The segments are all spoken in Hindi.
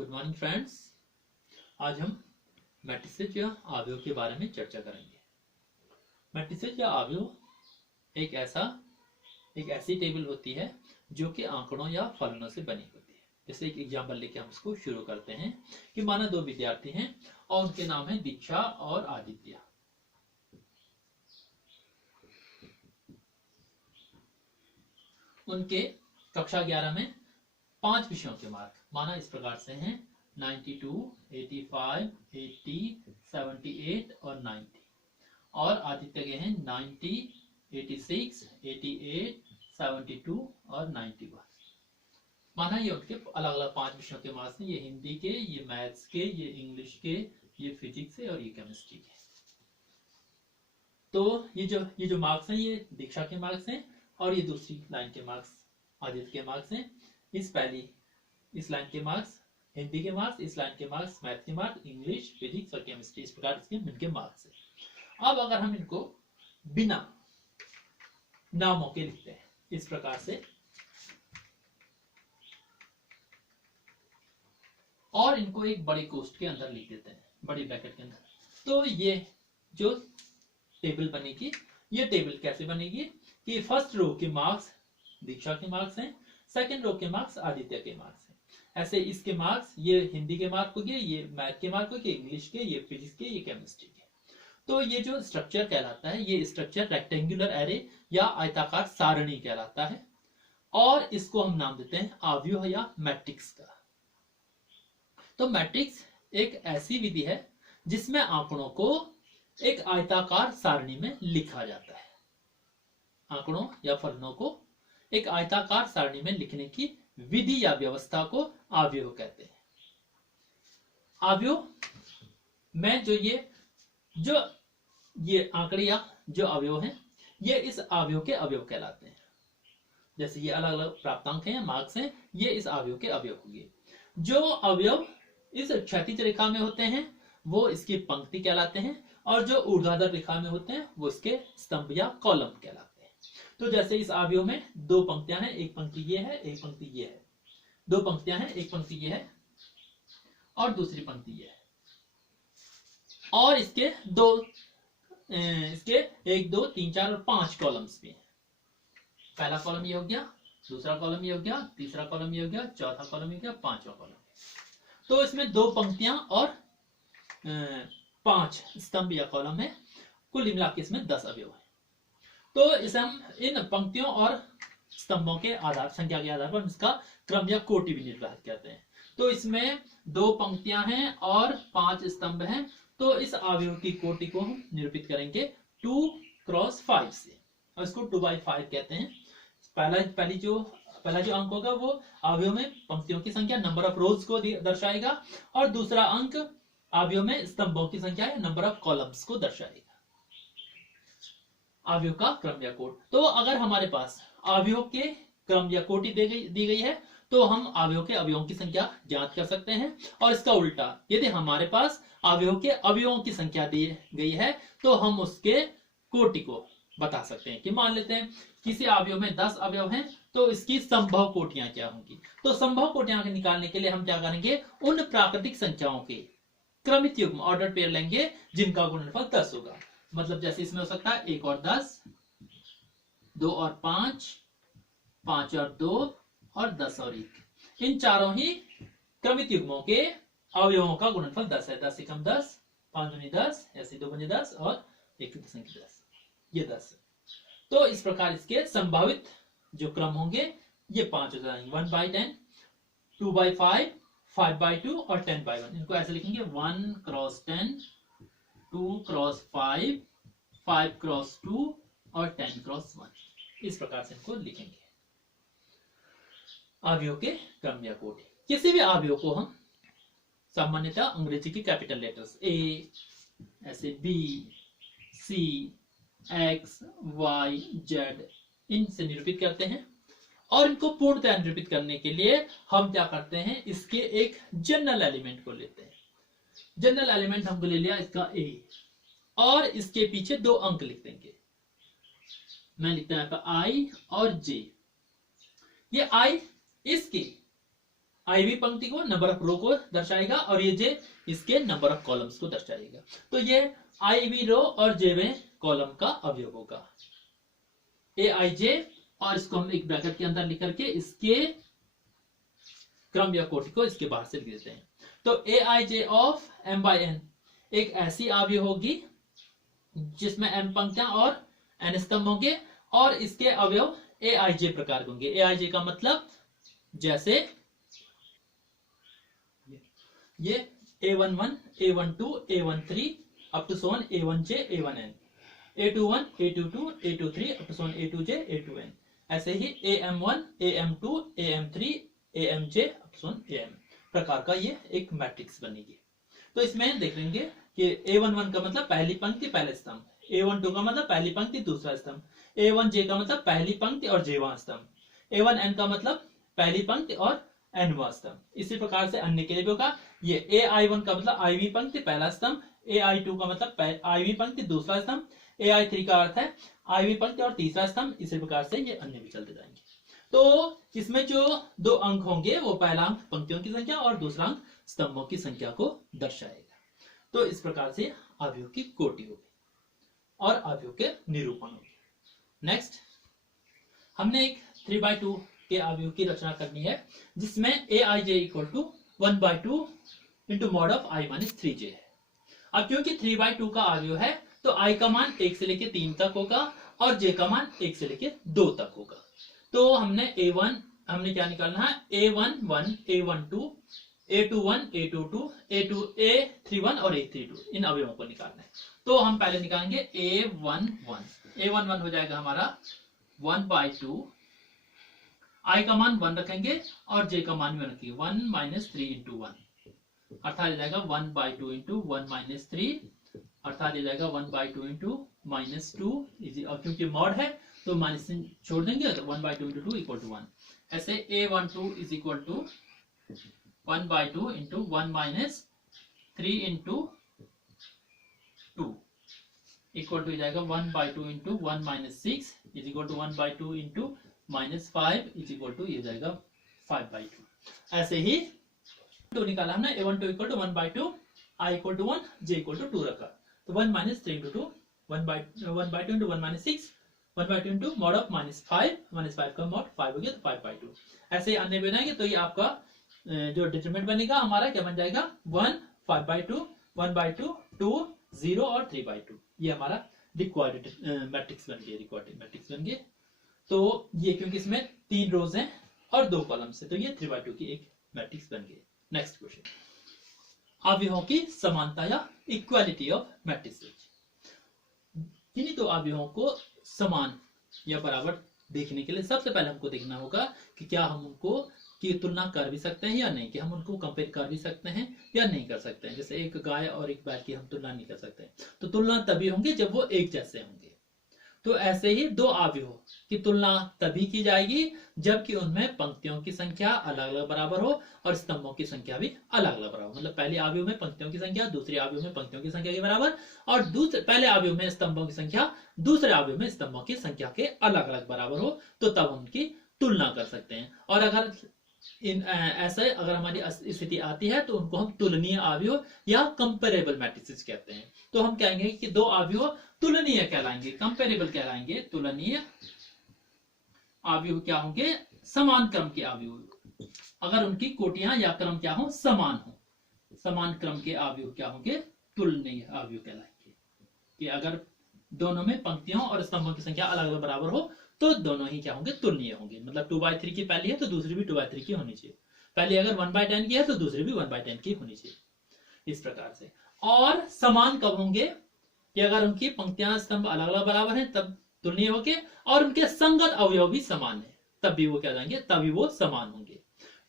Good morning friends. आज हम मैट्रिसेस या अवयव के बारे में चर्चा करेंगे। मैट्रिसेस या अवयव एक ऐसी टेबल होती है जो कि आंकड़ों या फलनों से बनी होती है। जैसे एक एग्जाम्पल लेके हम इसको शुरू करते हैं कि माना दो विद्यार्थी हैं और उनके नाम है दीक्षा और आदित्य। उनके कक्षा 11 में 5 विषयों के मार्क माना इस प्रकार से हैं 92, 85, 80, 78 और 90। और आदित्य के हैं 90, 86, 88, 72 और 91। माना ये उनके अलग अलग 5 विषयों के मार्क्स हैं। ये हिंदी के, ये मैथ्स के, ये इंग्लिश के, ये फिजिक्स के और ये केमिस्ट्री के। तो ये जो मार्क्स हैं ये दीक्षा के मार्क्स हैं और ये दूसरी लाइन के मार्क्स आदित्य के मार्क्स हैं। इस लाइन के मार्क्स हिंदी के मार्क्स, इस लाइन के मार्क्स मैथ के मार्क्स, इंग्लिश, फिजिक्स और केमिस्ट्री, इस प्रकार इसके इनके मार्क्स हैं। अब अगर हम इनको बिना नामों के लिखते हैं इस प्रकार से और इनको एक बड़ी कोष्ठ के अंदर लिख देते हैं, बड़ी ब्रैकेट के अंदर, तो ये जो टेबल बनेगी, ये टेबल कैसे बनेगी कि फर्स्ट रो के मार्क्स दीक्षा के मार्क्स हैं, सेकंड रो के मार्क्स आदित्य के मार्क्स हैं। ऐसे इसके मार्क्स ये हिंदी के मार्क हो गए, ये मैथ के मार्क हो गए, इंग्लिश के, ये फिजिक्स के, ये केमिस्ट्री के। तो ये जो स्ट्रक्चर कहलाता है, ये स्ट्रक्चर रेक्टेंगुलर एरे या आयताकार सारणी कहलाता है और इसको हम नाम देते हैं अवयव या मैट्रिक्स का। तो मैट्रिक्स एक ऐसी विधि है जिसमें आंकड़ों को एक आयताकार सारणी में लिखा जाता है। आंकड़ों या फलनों को एक आयताकार सारणी में लिखने की विधि या व्यवस्था को अवयव कहते हैं। अवयव में जो ये आंकड़े या जो अवयव हैं, ये इस अवयव के अवयव कहलाते हैं। जैसे ये अलग अलग प्राप्तांक हैं, मार्क्स हैं, ये इस अवयव के अवयव होंगे। जो अवयव इस क्षैतिज रेखा में होते हैं वो इसकी पंक्ति कहलाते हैं और जो ऊर्ध्वाधर रेखा में होते हैं वो इसके स्तंभ या कॉलम कहलाते हैं। तो जैसे इस अवयव में दो पंक्तियां हैं, एक पंक्ति ये है, एक पंक्ति ये है। दो पंक्तियां हैं, एक पंक्ति ये है और दूसरी पंक्ति ये है। और इसके 1, 2, 3, 4 और 5 कॉलम्स भी हैं। पहला कॉलम ये हो गया, दूसरा कॉलम ये हो गया, तीसरा कॉलम ये हो गया, चौथा कॉलम ये हो गया, पांचवा कॉलम। तो इसमें 2 पंक्तियां और 5 स्तंभ या कॉलम है। कुल मिला के इसमें 10 अवयव है। तो इसे हम इन पंक्तियों और स्तंभों के आधार संख्या के आधार पर इसका क्रम या कोटि भी निर्धारित करते हैं। तो इसमें 2 पंक्तियां हैं और 5 स्तंभ हैं। तो इस अवयव की कोटि को हम निरूपित करेंगे 2 क्रॉस 5 से और इसको 2/5 कहते हैं। पहला जो अंक होगा वो अवयव में पंक्तियों की संख्या, नंबर ऑफ रोज को दर्शाएगा और दूसरा अंक अवयव में स्तंभों की संख्या या नंबर ऑफ कॉलम्स को दर्शाएगा। अवयव का क्रम या कोटि। तो अगर हमारे पास अवयव के क्रम या कोटि दी गई है तो हम अवयव के अवयवों की संख्या ज्ञात कर सकते हैं। और इसका उल्टा, यदि हमारे पास अवयव के अवयवों की संख्या दी गई है तो हम उसके कोटि को बता सकते हैं। कि मान लेते हैं किसी अवयव में 10 अवयव हैं तो इसकी संभव कोटियां क्या होंगी। तो संभव कोटियां निकालने के लिए हम क्या करेंगे, उन प्राकृतिक संख्याओं के क्रमित युग्म ऑर्डर पेयर लेंगे जिनका गुणनफल 10 होगा। मतलब जैसे इसमें हो सकता है 1 और 10, 2 और 5, 5 और 2 और 10 और 1। इन चारों ही क्रमित युग्मों के अवयवों का गुणनफल 10 है। 10 एकम 10, 5 दूनी 10, ऐसे 2 बने 10 और 1 संख्या 10, ये 10। तो इस प्रकार इसके संभावित जो क्रम होंगे ये 5 हो जाएंगे। 1/10, 2/5, 5/2 और 10/1। इनको ऐसे लिखेंगे 1 क्रॉस 10, 2 क्रॉस 5, 5 क्रॉस 2 और 10 क्रॉस 1। इस प्रकार से इनको लिखेंगे अवयव के क्रम या कोटि। किसी भी अवयव को हम सामान्यतः अंग्रेजी की कैपिटल लेटर्स A, ऐसे B, C, X, Y, Z इनसे निरूपित करते हैं। और इनको पूर्णतः निरूपित करने के लिए हम क्या करते हैं, इसके एक जनरल एलिमेंट को लेते हैं। जनरल एलिमेंट हमको ले लिया इसका A और इसके पीछे 2 अंक लिख देंगे। मैं लिखता हूं I और J। ये I इसके IV पंक्ति को, नंबर ऑफ रो को दर्शाएगा, और ये J इसके नंबर ऑफ कॉलम्स को दर्शाएगा। तो ये IV रो और JV कॉलम का अवयव होगा AIJ, और इसको हम एक ब्रैकेट के अंदर लिख करके इसके क्रम या कोटि को इसके बाहर से लिख देते हैं। तो AIJ ऑफ M/N एक ऐसी अवयव होगी जिसमें M पंक्तियां और N स्तंभ होंगे, और इसके अवयव AIJ प्रकार के होंगे। AIJ का मतलब जैसे ये A11, A12, A13 up to सोन A1J, A1N, A21, A22, A23 up to सोन A2J, A2N, ऐसे ही AM1, AM2, AM3, AMJ up to सोन AM प्रकार का ये एक मैट्रिक्स बनेगी। तो इसमें देखेंगे कि A11 का मतलब पहली पंक्ति पहले स्तंभ, A12 का मतलब पहली पंक्ति दूसरा स्तंभ, A1J का मतलब पहली पंक्ति और J वां स्तंभ, A1N का मतलब पहली पंक्ति और N वां स्तंभ। इसी प्रकार से अन्य के लिए भी होगा। ये AI1 का मतलब IV पंक्ति पहला स्तंभ, AI2 का मतलब IV पंक्ति दूसरा स्तंभ, AI3 का अर्थ है IV पंक्ति और तीसरा स्तंभ। इसी प्रकार से ये अन्य भी चलते जाएंगे। तो इसमें जो दो अंक होंगे वो पहला अंक पंक्तियों की संख्या और दूसरा अंक स्तंभों की संख्या को दर्शाएगा। तो इस प्रकार से अवयव की कोटि होगी और अवयव के निरूपण होगी। नेक्स्ट हमने एक 3/2 के अवयव की रचना करनी है, जिसमें AIJ equal to 1/2 into mod of I minus 3J है। अब क्योंकि 3/2 का अवयव है तो I का मान 1 से लेके 3 तक होगा और J का मान 1 से लेके 2 तक होगा। तो हमने हमने क्या निकालना है, A11, A12, A21, A22, A31 और A32 इन अवयवों को निकालना है। तो हम पहले निकालेंगे A11 हो जाएगा हमारा 1/2, I का मान 1 रखेंगे और J का मान भी रखेंगे 1 माइनस 3 इंटू 1, अर्थात जाएगा 1/2 इंटू 1 माइनस 3, अर्थात ये जाएगा 1/2 इंटू माइनस 2, और क्योंकि मॉड है तो माइनस छोड़ देंगे तो 1/2 इंटू 2 इक्वल टू 1। ऐसे A12 is equal to 1/2 into 1 minus 3 into 2 equal to जाएगा 1/2 into 1 minus 6 is equal to 1/2 into minus 5 is equal to ये जाएगा 5/2। ऐसे ही टू निकाला हमने, A12 equal to 1/2, I equal to 1, J equal to 2 रखा, तो 1 minus 3 into 2, 1/2 into 1 minus 6, 1/2 into mod of minus 5 का मॉड 5 हो गया तो 5/2। ऐसे ही अन्य बनाएंगे तो ये आपका जो डिटरमिनेंट बनेगा हमारा क्या बन जाएगा 1, 5/2, 1/2, 2, 0 और 3/2। ये हमारा रिक्वायर्ड मैट्रिक्स बन गया, रिक्वायर्ड मैट्रिक्स बन गया। तो ये क्योंकि इसमें 3 रोज हैं और 2 कॉलम्स है तो ये 3/2 की एक मैट्रिक्स बन गई। नेक्स्ट क्वेश्चन, अवयवों की समानता या इक्वालिटी ऑफ मैट्रिसेस। किन्हीं तो अवयवों को समान या बराबर देखने के लिए सबसे पहले हमको देखना होगा कि क्या हम उनको की तुलना कर भी सकते हैं या नहीं, कि हम उनको कंपेयर कर भी सकते हैं या नहीं कर सकते हैं। जैसे एक गाय और एक बैल की हम तुलना नहीं कर सकते, तो तुलना तभी होंगी जब वो एक जैसे होंगे। तो ऐसे ही दो अवयवों की तुलना तभी की जाएगी जबकि उनमें पंक्तियों की संख्या अलग अलग बराबर हो और स्तंभों की संख्या भी अलग अलग बराबर हो। मतलब पहले अवयव में पंक्तियों की संख्या दूसरे अवयव में पंक्तियों की संख्या के बराबर, और दूसरे पहले अवयव में स्तंभों की संख्या दूसरे अवयव में स्तंभों की संख्या के अलग अलग बराबर हो, तो तब उनकी तुलना कर सकते हैं। और अगर ऐसे अगर हमारी स्थिति आती है तो उनको हम तुलनीय अवयव या कंपेरेबल मैट्रिसेस कहते हैं। तो हम कहेंगे कि दो अवयव तुलनीय कहलाएंगे, कंपेरेबल कहलाएंगे। तुलनीय अवयव क्या होंगे, समान क्रम के अवयव, अगर उनकी कोटियां या क्रम क्या हो, समान हो। समान क्रम के अवयव क्या होंगे, तुलनीय अवयव कहलाएंगे। कि अगर दोनों में पंक्तियों और स्तंभों की संख्या अलग अलग बराबर हो तो दोनों ही क्या होंगे, तुलनीय होंगे। मतलब 2/3 की पहली है तो दूसरी भी 2/3 की होनी चाहिए। पहले अगर 1/10 की है तो दूसरी भी 1/10 की होनी चाहिए, इस प्रकार से। और समान कब होंगे, कि अगर उनकी पंक्तियां स्तंभ अलग अलग बराबर हैं तब तुलनीय होंगे, और उनके संगत अवयव भी समान है तब भी वो क्या जाएंगे, तभी वो समान होंगे।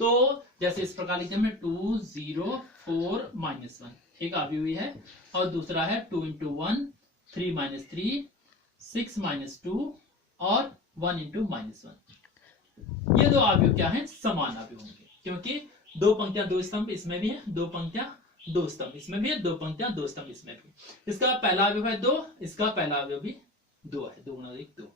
तो जैसे इस प्रकार लिखते हैं 2, 0, 4, -1 एक अवयव है, और दूसरा है 2 × 1, 3 - 3, 6 - 2 और 1 × -1। ये दो अवयव क्या है, समान अवयव होंगे, क्योंकि दो पंक्तियां दो स्तंभ इसमें भी है, दो पंक्तियां दो स्तंभ इसमें भी है, दो पंक्तियां दो स्तंभ इसमें भी। इसका पहला अवयव है 2, इसका पहला अवयव भी 2 है, 2 × 1 2।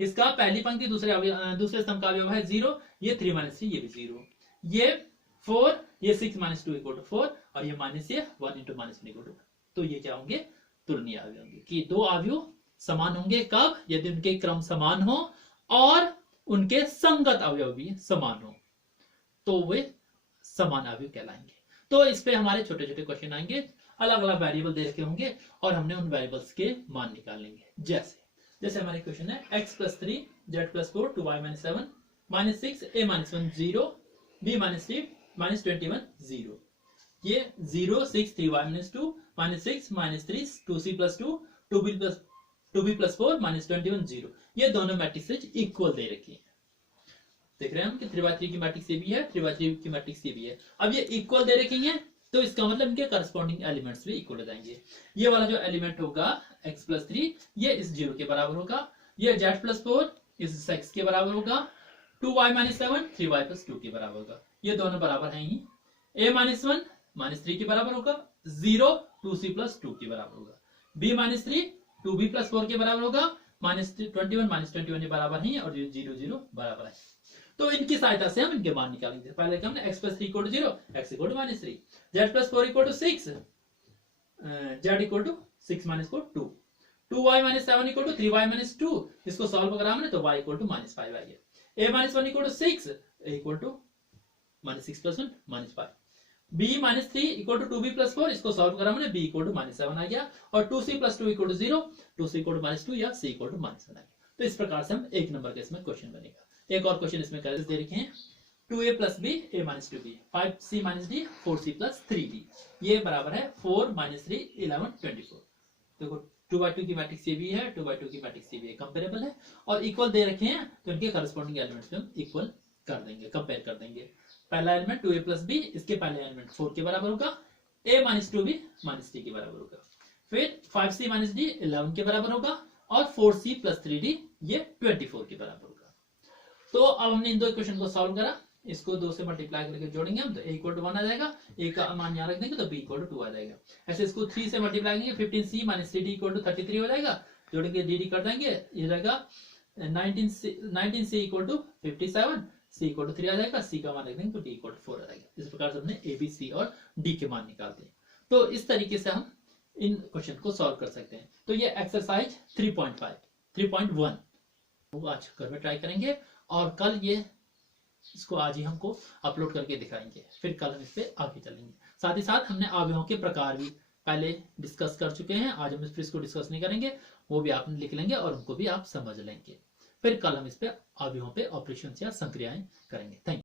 इसका पहली पंक्ति दूसरे स्तंभ का अवयव है 0, ये 3 - 3 ये भी 0। ये 4, ये 6 माइनस 2 इक्वल टू 4, और ये माइनस ये 1 इंटू माइनस 1 इक्वल टू, तो ये क्या होंगे, तुलनीय अवयव होंगे कि दो अवयव समान होंगे कब, यदि उनके क्रम समान हो और उनके संगत अवयव भी समान हो, तो वे समान अवयव कहलाएंगे। तो इस पे हमारे छोटे छोटे क्वेश्चन आएंगे, अलग अलग वेरिएबल दे रखे होंगे और हमने उन वेरिएबल्स के मान निकालेंगे। जैसे जैसे हमारे क्वेश्चन है x + 3 z + 4 2y - 7 -6 a - 1 0 b - 3 -21 0, ये 0 6 3y - 2 -6 -3 2c + 2 2b + 4 -21 0, ये दोनों मैट्रिसेस इक्वल दे रखी है। देख रहे हैं हम कि 3x3 की मैट्रिक्स ये भी है, 3x3 की मैट्रिक्स ये भी है। अब ये इक्वल दे रखी है, तो इसका मतलब इनके करस्पॉन्डिंग एलिमेंट्स भी इक्वल हो जाएंगे। ये वाला जो एलिमेंट होगा x + 3, ये इस 0 के बराबर होगा, ये z + 4 इस x के बराबर होगा, 2y - 7 3y + 2 के बराबर होगा, ये दोनों बराबर हैं ही। a - 1 -3 के बराबर होगा, 0 2c + 2 के बराबर होगा, b - 3 2b + 4 के बराबर होगा, -21 -21 ये बराबर हैं और 0 0 बराबर है। तो इनकी सहायता से हम इनके मान निकालेंगे। पहले हमने x + 3 = 0, x = -3, z + 4 = 6, z = 6 - 4 2, 2y - 7 = 3y - 2, इसको सॉल्व करा हमने तो y = -5 आ गया, a - 1 = 6, a = -6 + 1 -5, b - 3 = 2b + 4, इसको सॉल्व करा हमने b = -7 आ गया, और 2c + 2 = 0, 2c = -2 या c = -1 आ गया। तो इस प्रकार से हम एक नंबर का इसमें क्वेश्चन बनेगा। एक और क्वेश्चन इसमें कर दे रखे हैं, 2a + b a - 2b 5c - d 4c + 3d, ये बराबर है 4 - 3 11 24। देखो 2x2 की मैट्रिक्स ये भी है, 2x2 की मैट्रिक्स ये भी है, कंपेरेबल है और इक्वल दे रखे हैं, तो इनके करस्पॉन्डिंग एलिमेंट्स को हम इक्वल कर देंगे, कंपेयर कर देंगे। पहला एलिमेंट 2a + b, इसके पहले एलिमेंट 4 के बराबर होगा, a - 2b -3 के बराबर होगा, फिर 5c - d 11 के बराबर होगा, और 4c + 3d ये 24 के बराबर होगा। तो अब हमने इन दो इक्वेशन को सॉल्व करा, इसको 2 से मल्टीप्लाई करके जोड़ेंगे हम, तो a = 1 आ जाएगा, a का मान यहाँ रख देंगे तो b = 2 आ जाएगा। ऐसे इसको 3 से मल्टीप्लाई करेंगे, 15c - 3d = 33 हो जाएगा, जोड़ेंगे dd कर देंगे, ये रहेगा 19c = 57, c = 3 आ जाएगा, c का मान रख देंगे तो d = 4 आ जाएगा। इस प्रकार से हमने a b c और d के मान निकालते हैं। तो इस तरीके से हम इन क्वेश्चन को सॉल्व कर सकते हैं। तो ये एक्सरसाइज 3.1 आज घर में ट्राई करेंगे, और कल ये इसको आज ही हमको अपलोड करके दिखाएंगे, फिर कल हम इस पे आगे चलेंगे। साथ ही साथ हमने अवयवों के प्रकार भी पहले डिस्कस कर चुके हैं, आज हम इसको डिस्कस नहीं करेंगे, वो भी आप लिख लेंगे और उनको भी आप समझ लेंगे। फिर कल हम इस पे अवयवों पे ऑपरेशन या संक्रियाएं करेंगे। Thank you.